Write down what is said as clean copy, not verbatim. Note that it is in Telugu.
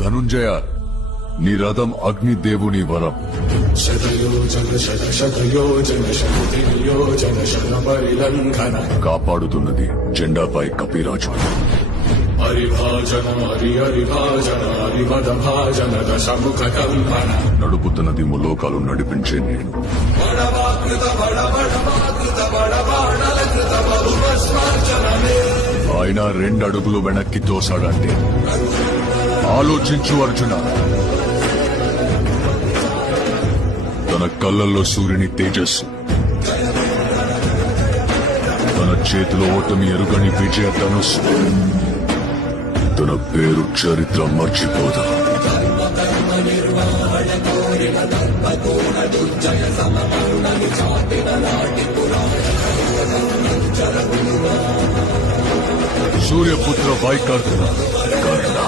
ధనుంజయ, నీ రథం అగ్నిదేవుని వరం. కాపాడుతున్నది జెండాపై కపిరాజు. నడుపుతున్నది ములోకాలు నడిపించే నేను. ఆయన 2 అడుగులు వెనక్కి తోసాడంటే ఆలోచించు అర్జున. తన కళ్ళల్లో సూర్యుని తేజస్సు, తన చేతిలో ఓటమి ఎరుగని విజయ ధనుస్సు. తన పేరు చరిత్ర మర్చిపోదా. సూర్యపుత్ర వైకర్ణ కర్ణ.